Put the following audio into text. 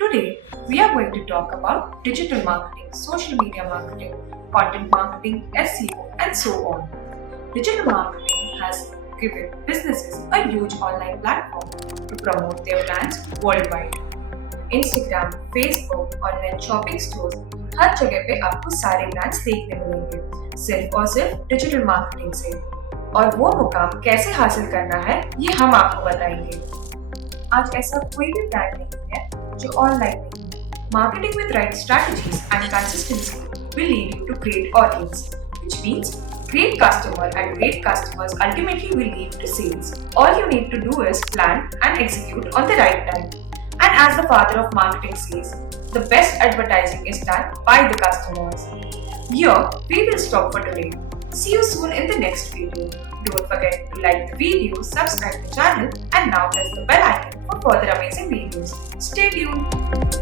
Today, we are going to talk about digital marketing, social media marketing, content marketing, SEO, and so on. Digital marketing has given businesses a huge online platform to promote their brands worldwide. Instagram, Facebook, online shopping stores, हर जगह पे आपको सारे brands देखने मिलेंगे सिर्फ और सिर्फ डिजिटल मार्केटिंग से। और वो मुकाम कैसे हासिल करना है ये हम आपको बताएंगे। आज ऐसा कोई भी ब्रांड नहीं है जो ऑनलाइन नहीं। Marketing with right strategies and consistency will lead you to great audience, which means great customer, and great customers ultimately will lead to sales. All you need to do is plan and execute on the right time. And as the father of marketing says, the best advertising is done by the customers. Here, we will stop for today. See you soon in the next video. Don't forget to like the video, subscribe the channel, and now press the bell icon for further amazing videos. Stay tuned.